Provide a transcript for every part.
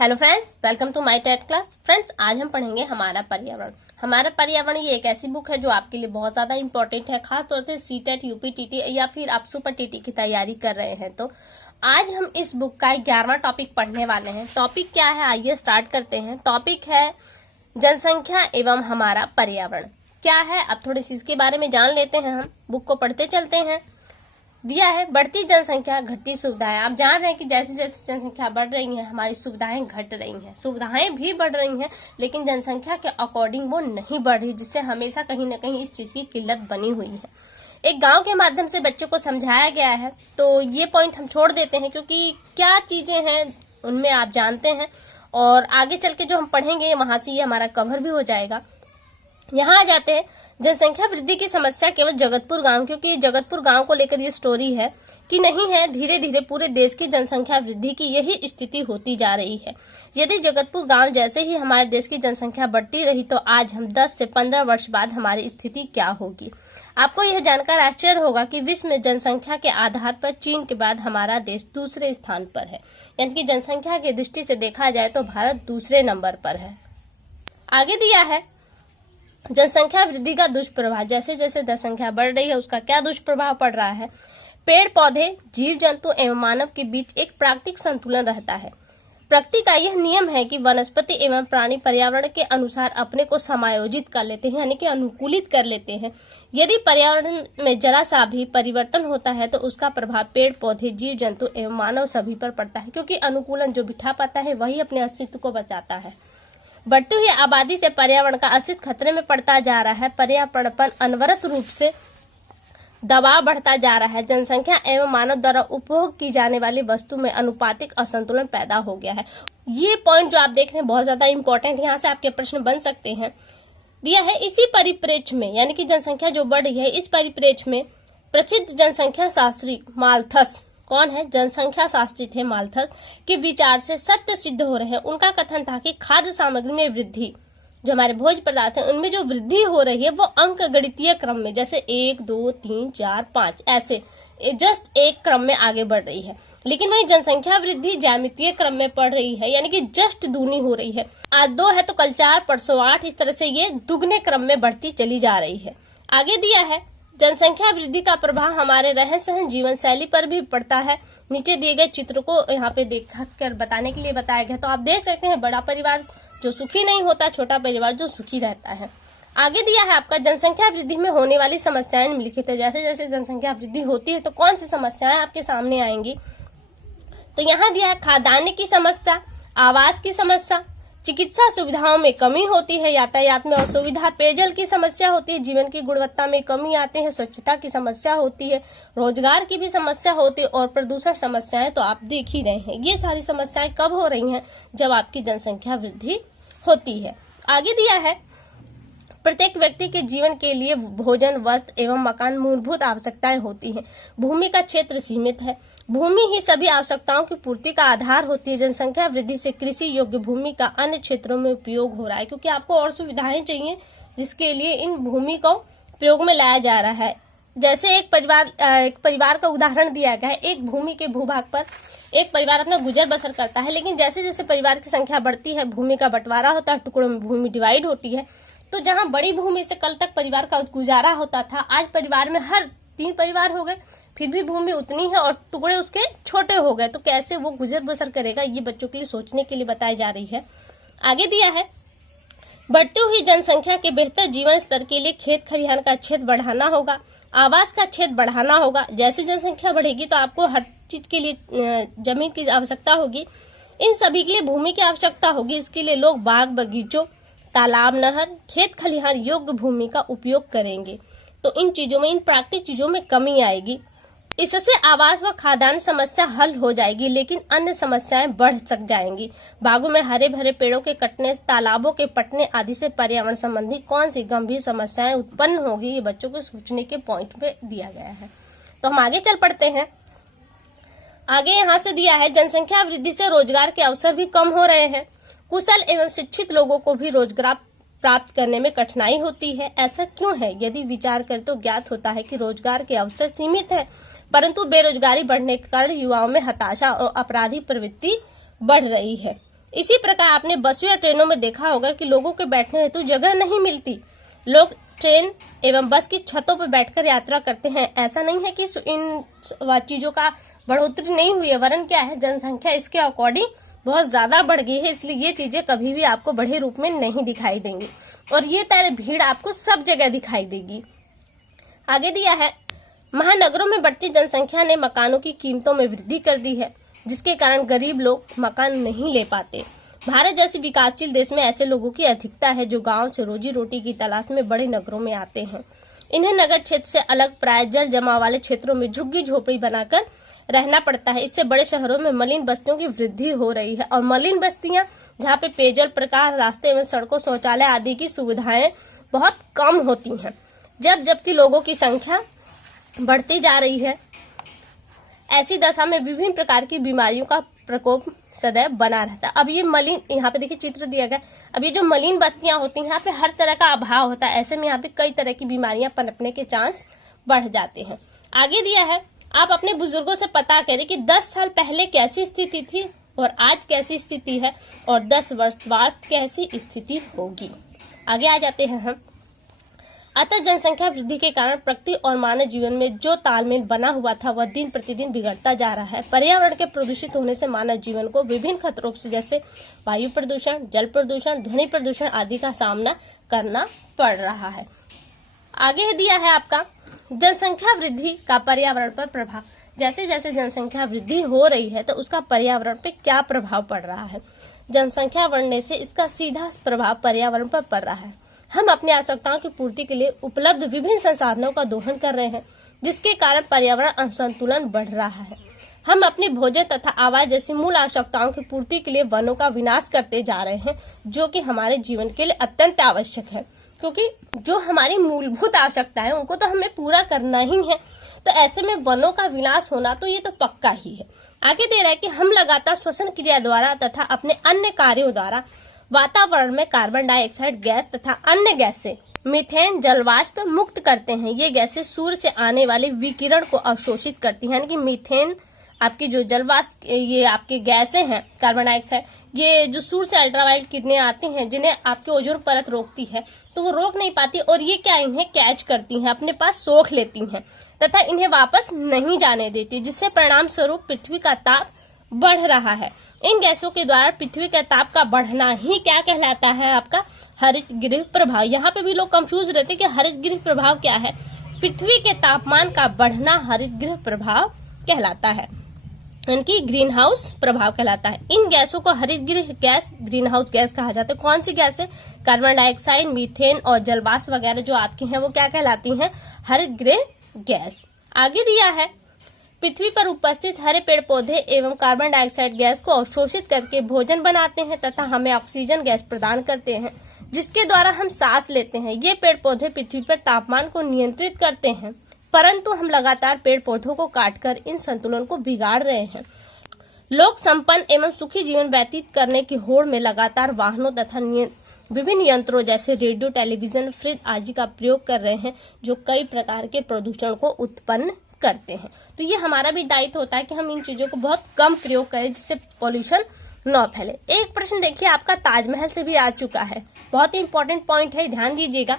Hello friends, welcome to my TET class. Friends, आज हम पढ़ेंगे हमारा पर्यावरण। हमारा पर्यावरण ये एक ऐसी बुक है जो आपके लिए बहुत ज्यादा इंपॉर्टेंट है, खास तौर से सीटेट, यूपीटीटी या फिर आप सुपर टीटी की तैयारी कर रहे हैं। तो आज हम इस बुक का 11वां टॉपिक पढ़ने वाले हैं। टॉपिक क्या है, आइए स्टार्ट करते हैं। टॉपिक है जनसंख्या एवं हमारा पर्यावरण। क्या है, अब थोड़ी सी इसके बारे में जान लेते हैं। हम बुक को पढ़ते चलते हैं। दिया है बढ़ती जनसंख्या घटती सुविधाएं। आप जान रहे हैं कि जैसे जैसे जनसंख्या बढ़ रही है हमारी सुविधाएं घट रही हैं। सुविधाएं भी बढ़ रही हैं लेकिन जनसंख्या के अकॉर्डिंग वो नहीं बढ़ रही, जिससे हमेशा कहीं ना कहीं इस चीज की किल्लत बनी हुई है। एक गांव के माध्यम से बच्चों को समझाया गया है, तो ये पॉइंट हम छोड़ देते हैं क्योंकि क्या चीजें हैं उनमें आप जानते हैं और आगे चल के जो हम पढ़ेंगे वहां से ये हमारा कवर भी हो जाएगा। यहाँ आ जाते हैं। जनसंख्या वृद्धि की समस्या केवल जगतपुर गांव, क्योंकि जगतपुर गांव को लेकर ये स्टोरी है कि नहीं है, धीरे धीरे पूरे देश की जनसंख्या वृद्धि की यही स्थिति होती जा रही है। यदि जगतपुर गांव जैसे ही हमारे देश की जनसंख्या बढ़ती रही तो आज हम 10 से 15 वर्ष बाद हमारी स्थिति क्या होगी। आपको यह जानकर आश्चर्य होगा कि विश्व में जनसंख्या के आधार पर चीन के बाद हमारा देश दूसरे स्थान पर है। यानी कि जनसंख्या की दृष्टि से देखा जाए तो भारत दूसरे नंबर पर है। आगे दिया है जनसंख्या वृद्धि का दुष्प्रभाव। जैसे जैसे जनसंख्या बढ़ रही है उसका क्या दुष्प्रभाव पड़ रहा है। पेड़ पौधे, जीव जंतु एवं मानव के बीच एक प्राकृतिक संतुलन रहता है। प्रकृति का यह नियम है कि वनस्पति एवं प्राणी पर्यावरण के अनुसार अपने को समायोजित कर लेते हैं, यानी कि अनुकूलित कर लेते हैं। यदि पर्यावरण में जरा सा भी परिवर्तन होता है तो उसका प्रभाव पेड़ पौधे, जीव जंतु एवं मानव सभी पर पड़ता है, क्योंकि अनुकूलन जो बिठा पाता है वही अपने अस्तित्व को बचाता है। बढ़ती हुई आबादी से पर्यावरण का अस्तित्व खतरे में पड़ता जा रहा है। पर्यावरण पर अनवरत रूप से दबाव बढ़ता जा रहा है। जनसंख्या एवं मानव द्वारा उपभोग की जाने वाली वस्तु में अनुपातिक असंतुलन पैदा हो गया है। ये पॉइंट जो आप देख रहे हैं बहुत ज्यादा इंपॉर्टेंट है, यहाँ से आपके प्रश्न बन सकते हैं। दिया है इसी परिप्रेक्ष्य में, यानी कि जनसंख्या जो बढ़ रही है इस परिप्रेक्ष्य में प्रसिद्ध जनसंख्या शास्त्री माल्थस, कौन है, जनसंख्या शास्त्री थे माल्थस, के विचार से सत्य सिद्ध हो रहे हैं। उनका कथन था कि खाद्य सामग्री में वृद्धि, जो हमारे भोज्य पदार्थ है उनमें जो वृद्धि हो रही है वो अंक गणितीय क्रम में, जैसे 1 2 3 4 5 ऐसे जस्ट एक क्रम में आगे बढ़ रही है। लेकिन वही जनसंख्या वृद्धि ज्यामितीय क्रम में पड़ रही है, यानी कि जस्ट दूनी हो रही है। आज 2 है तो कल 4, परसों 8, इस तरह से ये दुगने क्रम में बढ़ती चली जा रही है। आगे दिया है जनसंख्या वृद्धि का प्रभाव हमारे रहन सहन जीवन शैली पर भी पड़ता है। नीचे दिए गए चित्र को यहाँ पे देख कर बताने के लिए बताया गया, तो आप देख सकते हैं बड़ा परिवार जो सुखी नहीं होता, छोटा परिवार जो सुखी रहता है। आगे दिया है आपका जनसंख्या वृद्धि में होने वाली समस्याएं निम्नलिखित है। जैसे जैसे जनसंख्या वृद्धि होती है तो कौन सी समस्याएं आपके सामने आएंगी, तो यहाँ दिया है खाद्यान्न की समस्या, आवास की समस्या, चिकित्सा सुविधाओं में कमी होती है, यातायात में असुविधा, पेयजल की समस्या होती है, जीवन की गुणवत्ता में कमी आती है, स्वच्छता की समस्या होती है, रोजगार की भी समस्या होती है और प्रदूषण समस्याएं तो आप देख ही रहे हैं। ये सारी समस्याएं कब हो रही हैं, जब आपकी जनसंख्या वृद्धि होती है। आगे दिया है प्रत्येक व्यक्ति के जीवन के लिए भोजन, वस्त्र एवं मकान मूलभूत आवश्यकताएं होती हैं। भूमि का क्षेत्र सीमित है, भूमि ही सभी आवश्यकताओं की पूर्ति का आधार होती है। जनसंख्या वृद्धि से कृषि योग्य भूमि का अन्य क्षेत्रों में उपयोग हो रहा है, क्योंकि आपको और सुविधाएं चाहिए जिसके लिए इन भूमि को प्रयोग में लाया जा रहा है। जैसे एक परिवार का उदाहरण दिया गया है। एक भूमि के भूभाग पर एक परिवार अपना गुजर बसर करता है, लेकिन जैसे जैसे परिवार की संख्या बढ़ती है, भूमि का बंटवारा होता है, टुकड़ों में भूमि डिवाइड होती है, तो जहां बड़ी भूमि से कल तक परिवार का गुजारा होता था, आज परिवार में हर 3 परिवार हो गए, फिर भी भूमि उतनी है और टुकड़े उसके छोटे हो गए, तो कैसे वो गुजर बसर करेगा, ये बच्चों के लिए सोचने के लिए बताई जा रही है। आगे दिया है बढ़ती हुई जनसंख्या के बेहतर जीवन स्तर के लिए खेत खलिहान का क्षेत्र बढ़ाना होगा, आवास का क्षेत्र बढ़ाना होगा। जैसे जनसंख्या बढ़ेगी तो आपको हर चीज के लिए जमीन की आवश्यकता होगी, इन सभी के लिए भूमि की आवश्यकता होगी। इसके लिए लोग बाग बगीचों, तालाब, नहर, खेत खलिहान योग्य भूमि का उपयोग करेंगे, तो इन चीजों में, इन प्राकृतिक चीजों में कमी आएगी। इससे आवास व खाद्यान्न समस्या हल हो जाएगी, लेकिन अन्य समस्याएं बढ़ सक जाएंगी। बागों में हरे भरे पेड़ों के कटने, तालाबों के पटने आदि से पर्यावरण संबंधी कौन सी गंभीर समस्याएं उत्पन्न होगी, ये बच्चों को सोचने के पॉइंट पे दिया गया है। तो हम आगे चल पड़ते हैं। आगे यहाँ से दिया है जनसंख्या वृद्धि से रोजगार के अवसर भी कम हो रहे हैं। कुशल एवं शिक्षित लोगों को भी रोजगार प्राप्त करने में कठिनाई होती है। ऐसा क्यों है? यदि विचार करें तो ज्ञात होता है कि रोजगार के अवसर सीमित है, परंतु बेरोजगारी बढ़ने के कारण युवाओं में हताशा और अपराधी प्रवृत्ति बढ़ रही है। इसी प्रकार आपने बसों या ट्रेनों में देखा होगा कि लोगों के बैठने हेतु जगह नहीं मिलती। लोग ट्रेन एवं बस की छतों पर बैठकर यात्रा करते हैं। ऐसा नहीं है कि इन चीजों का बढ़ोतरी नहीं हुई है, वरन क्या है, जनसंख्या इसके अकॉर्डिंग बहुत ज्यादा बढ़ गई है, इसलिए ये चीजें कभी भी आपको बढ़े रूप में नहीं दिखाई देंगी और ये तरह भीड़ आपको सब जगह दिखाई देगी। आगे दिया है, महानगरों में बढ़ती जनसंख्या ने मकानों की कीमतों में वृद्धि कर दी है, जिसके कारण गरीब लोग मकान नहीं ले पाते। भारत जैसे विकासशील देश में ऐसे लोगों की अधिकता है जो गांव से रोजी रोटी की तलाश में बड़े नगरों में आते हैं। इन्हें नगर क्षेत्र से अलग प्राय जल जमाव वाले क्षेत्रों में झुग्गी झोपड़ी बनाकर रहना पड़ता है। इससे बड़े शहरों में मलिन बस्तियों की वृद्धि हो रही है और मलिन बस्तियां जहाँ पे पेयजल, प्रकाश, रास्ते एवं सड़कों, शौचालय आदि की सुविधाएं बहुत कम होती हैं। जबकि लोगों की संख्या बढ़ती जा रही है, ऐसी दशा में विभिन्न प्रकार की बीमारियों का प्रकोप सदैव बना रहता है। अब ये मलिन, यहाँ पे देखिए चित्र दिया गया, अब ये जो मलिन बस्तियां होती हैं, यहाँ पे हर तरह का अभाव होता है। ऐसे में यहाँ पे कई तरह की बीमारियां पनपने के चांस बढ़ जाते हैं। आगे दिया है, आप अपने बुजुर्गों से पता करें कि 10 साल पहले कैसी स्थिति थी और आज कैसी स्थिति है और 10 वर्ष बाद कैसी स्थिति होगी। आगे आ जाते हैं हम। अतः जनसंख्या वृद्धि के कारण प्रकृति और मानव जीवन में जो तालमेल बना हुआ था वह दिन प्रतिदिन बिगड़ता जा रहा है। पर्यावरण के प्रदूषित होने से मानव जीवन को विभिन्न खतरों से जैसे वायु प्रदूषण, जल प्रदूषण, ध्वनि प्रदूषण आदि का सामना करना पड़ रहा है। आगे दिया है आपका, जनसंख्या वृद्धि का पर्यावरण पर प्रभाव। जैसे जैसे जनसंख्या वृद्धि हो रही है तो उसका पर्यावरण पे क्या प्रभाव पड़ रहा है। जनसंख्या बढ़ने से इसका सीधा प्रभाव पर्यावरण पर पड़ रहा है। हम अपनी आवश्यकताओं की पूर्ति के लिए उपलब्ध विभिन्न संसाधनों का दोहन कर रहे हैं, जिसके कारण पर्यावरण असंतुलन बढ़ रहा है। हम अपनी भोजन तथा आवास जैसी मूल आवश्यकताओं की पूर्ति के लिए वनों का विनाश करते जा रहे हैं, जो कि हमारे जीवन के लिए अत्यंत आवश्यक है, क्योंकि जो हमारी मूलभूत आवश्यकता है उनको तो हमें पूरा करना ही है। तो ऐसे में वनों का विनाश होना तो ये तो पक्का ही है। आगे दे रहा है कि हम लगातार श्वसन क्रिया द्वारा तथा अपने अन्य कार्यों द्वारा वातावरण में कार्बन डाइऑक्साइड गैस तथा अन्य गैसें, मीथेन, जलवाष्प मुक्त करते हैं। ये गैसें सूर्य से आने वाले विकिरण को अवशोषित करती हैं, यानी कि मीथेन, आपकी जो जलवाष्प, ये आपकी गैसें हैं, कार्बन डाइऑक्साइड, ये जो सूर्य से अल्ट्रावायलेट किरणें आती हैं जिन्हें आपके ओजोन परत रोकती है, तो वो रोक नहीं पाती और ये क्या, इन्हें कैच करती हैं, अपने पास सोख लेती हैं तथा इन्हें वापस नहीं जाने देती, जिससे परिणाम स्वरूप पृथ्वी का ताप बढ़ रहा है। इन गैसों के द्वारा पृथ्वी के ताप का बढ़ना ही क्या कहलाता है, आपका हरित गृह प्रभाव। यहाँ पे भी लोग कंफ्यूज रहते हैं कि हरित गृह प्रभाव क्या है। पृथ्वी के तापमान का बढ़ना हरित गृह प्रभाव कहलाता है, इनकी ग्रीन हाउस प्रभाव कहलाता है। इन गैसों को हरित गृह गैस, ग्रीन हाउस गैस कहा जाता है। कौन सी गैस है? कार्बन डाइऑक्साइड, मीथेन और जलवाष्प वगैरह जो आपकी हैं वो क्या कहलाती हैं? हरित गृह गैस। आगे दिया है, पृथ्वी पर उपस्थित हरे पेड़ पौधे एवं कार्बन डाइऑक्साइड गैस को अवशोषित करके भोजन बनाते हैं तथा हमें ऑक्सीजन गैस प्रदान करते हैं, जिसके द्वारा हम सांस लेते हैं। ये पेड़ पौधे पृथ्वी पर तापमान को नियंत्रित करते हैं, परंतु हम लगातार पेड़ पौधों को काटकर इन संतुलन को बिगाड़ रहे हैं। लोग संपन्न एवं सुखी जीवन व्यतीत करने की होड़ में लगातार वाहनों तथा विभिन्न यंत्रों जैसे रेडियो, टेलीविजन, फ्रिज आदि का प्रयोग कर रहे हैं, जो कई प्रकार के प्रदूषण को उत्पन्न करते हैं। तो ये हमारा भी दायित्व होता है कि हम इन चीजों को बहुत कम प्रयोग करें, जिससे पॉल्यूशन न फैले। एक प्रश्न देखिए आपका ताजमहल से भी आ चुका है, बहुत ही इंपॉर्टेंट पॉइंट है, ध्यान दीजिएगा।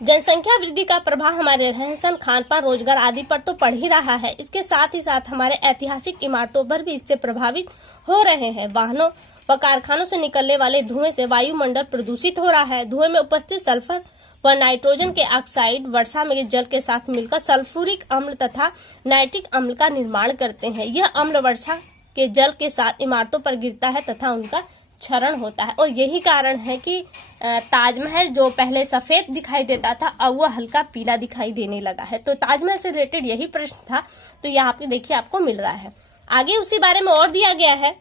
जनसंख्या वृद्धि का प्रभाव हमारे रहन सहन, खान पान, रोजगार आदि पर तो पड़ ही रहा है, इसके साथ ही साथ हमारे ऐतिहासिक इमारतों पर भी इससे प्रभावित हो रहे हैं। वाहनों व कारखानों से निकलने वाले धुएं से वायुमंडल प्रदूषित हो रहा है। धुएं में उपस्थित सल्फर व नाइट्रोजन के ऑक्साइड वर्षा में जल के साथ मिलकर सल्फ्यूरिक अम्ल तथा नाइट्रिक अम्ल का निर्माण करते हैं। यह अम्ल वर्षा के जल के साथ इमारतों पर गिरता है तथा उनका क्षरण होता है, और यही कारण है कि ताजमहल जो पहले सफेद दिखाई देता था अब वह हल्का पीला दिखाई देने लगा है। तो ताजमहल से रिलेटेड यही प्रश्न था, तो यहाँ पे देखिए आपको मिल रहा है। आगे उसी बारे में और दिया गया है,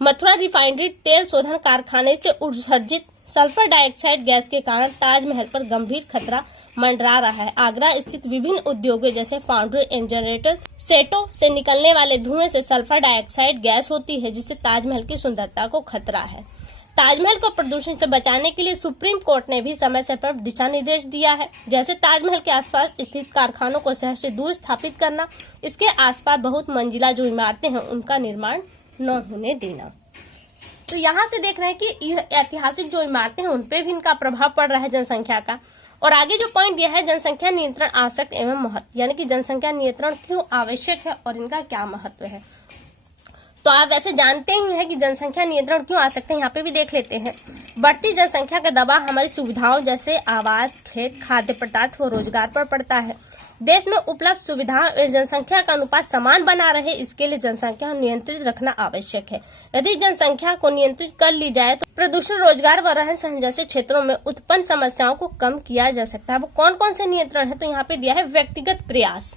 मथुरा रिफाइनरी तेल शोधन कारखाने से उत्सर्जित सल्फर डाइऑक्साइड गैस के कारण ताजमहल पर गंभीर खतरा मंडरा रहा है। आगरा स्थित विभिन्न उद्योगों जैसे फाउंड्री एंड जनरेटर सेटों से निकलने वाले धुएं से सल्फर डाइऑक्साइड गैस होती है, जिससे ताजमहल की सुंदरता को खतरा है। ताजमहल को प्रदूषण से बचाने के लिए सुप्रीम कोर्ट ने भी समय समय पर दिशा निर्देश दिया है, जैसे ताजमहल के आसपास स्थित कारखानों को शहर से दूर स्थापित करना, इसके आसपास बहुत मंजिला जो इमारतें हैं उनका निर्माण न होने देना। तो यहाँ से देख रहे हैं कि ऐतिहासिक जो इमारतें हैं उनपे भी इनका प्रभाव पड़ रहा है जनसंख्या का। और आगे जो पॉइंट दिया है, जनसंख्या नियंत्रण आवश्यक एवं महत्व, यानी कि जनसंख्या नियंत्रण क्यों आवश्यक है और इनका क्या महत्व है। तो आप वैसे जानते ही हैं कि जनसंख्या नियंत्रण क्यों आवश्यक है, यहाँ पे भी देख लेते हैं। बढ़ती जनसंख्या का दबाव हमारी सुविधाओं जैसे आवास, खेत, खाद्य पदार्थ व रोजगार पर पड़ता है। देश में उपलब्ध सुविधाओं एवं जनसंख्या का अनुपात समान बना रहे, इसके लिए जनसंख्या नियंत्रित रखना आवश्यक है। यदि जनसंख्या को नियंत्रित कर ली जाए तो प्रदूषण, रोजगार व रहन सहन जैसे क्षेत्रों में उत्पन्न समस्याओं को कम किया जा सकता है। वो कौन कौन से नियंत्रण है, तो यहाँ पे दिया है व्यक्तिगत प्रयास।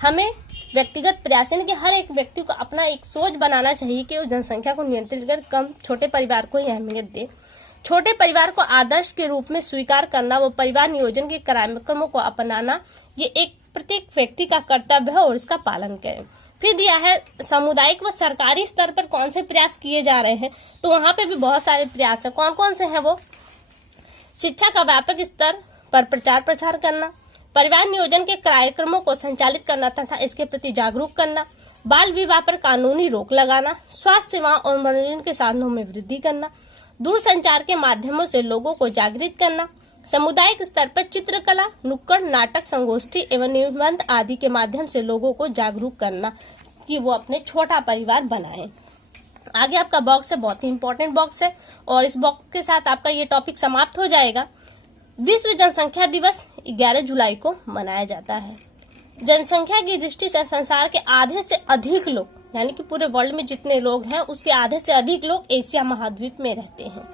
हमें व्यक्तिगत प्रयास यानी कि हर एक व्यक्ति को अपना एक सोच बनाना चाहिए कि वो जनसंख्या को नियंत्रित कर कम छोटे परिवार को ही अहमियत दे। छोटे परिवार को आदर्श के रूप में स्वीकार करना व परिवार नियोजन के कार्यक्रमों को अपनाना, ये एक प्रत्येक व्यक्ति का कर्तव्य है और इसका पालन करें। फिर दिया है सामुदायिक व सरकारी स्तर पर कौन से प्रयास किए जा रहे हैं, तो वहां पे भी बहुत सारे प्रयास है। कौन कौन से हैं वो? शिक्षा का व्यापक स्तर पर प्रचार प्रसार करना, परिवार नियोजन के कार्यक्रमों को संचालित करना तथा इसके प्रति जागरूक करना, बाल विवाह पर कानूनी रोक लगाना, स्वास्थ्य सेवाओं और मनोरंजन के साधनों में वृद्धि करना, दूरसंचार के माध्यमों से लोगों को जागृत करना, सामुदायिक स्तर पर चित्रकला, नुक्कड़ नाटक, संगोष्ठी एवं निबंध आदि के माध्यम से लोगों को जागरूक करना कि वो अपने छोटा परिवार बनाएं। आगे आपका बॉक्स है, बहुत ही इंपॉर्टेंट बॉक्स है और इस बॉक्स के साथ आपका ये टॉपिक समाप्त हो जाएगा। विश्व जनसंख्या दिवस 11 जुलाई को मनाया जाता है। जनसंख्या की दृष्टि से संसार के आधे से अधिक लोग, यानी कि पूरे वर्ल्ड में जितने लोग हैं उसके आधे से अधिक लोग एशिया महाद्वीप में रहते हैं।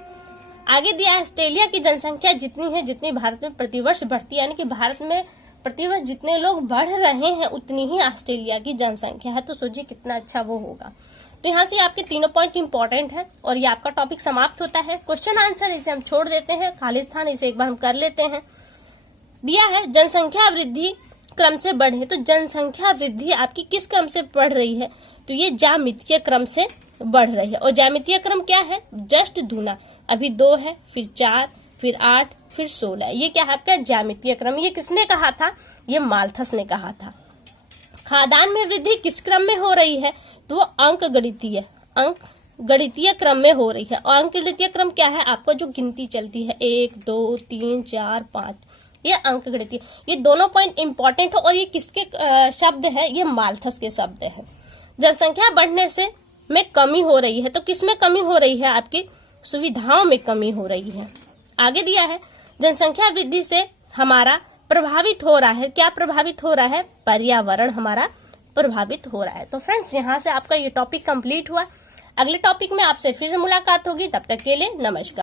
आगे दिया है ऑस्ट्रेलिया की जनसंख्या जितनी है जितनी भारत में प्रतिवर्ष बढ़ती है, यानी कि भारत में प्रतिवर्ष जितने लोग बढ़ रहे हैं उतनी ही ऑस्ट्रेलिया की जनसंख्या है। तो सोचिए कितना अच्छा वो होगा। तो यहाँ से आपके तीनों पॉइंट इंपॉर्टेंट है और ये आपका टॉपिक समाप्त होता है। क्वेश्चन आंसर इसे हम छोड़ देते हैं, खाली स्थान इसे एक बार हम कर लेते हैं। दिया है जनसंख्या वृद्धि क्रम से बढ़े, तो जनसंख्या वृद्धि आपकी किस क्रम से बढ़ रही है, तो ये ज्यामितीय क्रम से बढ़ रही है। और ज्यामितीय क्रम क्या है? जस्ट दूना। अभी 2 है, फिर 4, फिर 8, फिर 16। ये क्या है आपका ज्यामितीय क्रम। ये किसने कहा था? ये माल्थस ने कहा था। खाद्यान्न में वृद्धि किस क्रम में हो रही है, तो वो अंक गणितीय क्रम में हो रही है। और अंक गणितीय क्रम क्या है? आपको जो गिनती चलती है 1, 2, 3, 4, 5, ये अंक गणितीय। ये दोनों पॉइंट इंपॉर्टेंट है और ये किसके शब्द है? ये माल्थस के शब्द है। जनसंख्या बढ़ने से में कमी हो रही है, तो किस में कमी हो रही है? आपकी सुविधाओं में कमी हो रही है। आगे दिया है जनसंख्या वृद्धि से हमारा प्रभावित हो रहा है। क्या प्रभावित हो रहा है? पर्यावरण हमारा प्रभावित हो रहा है। तो फ्रेंड्स यहाँ से आपका ये टॉपिक कंप्लीट हुआ। अगले टॉपिक में आपसे फिर से मुलाकात होगी, तब तक के लिए नमस्कार।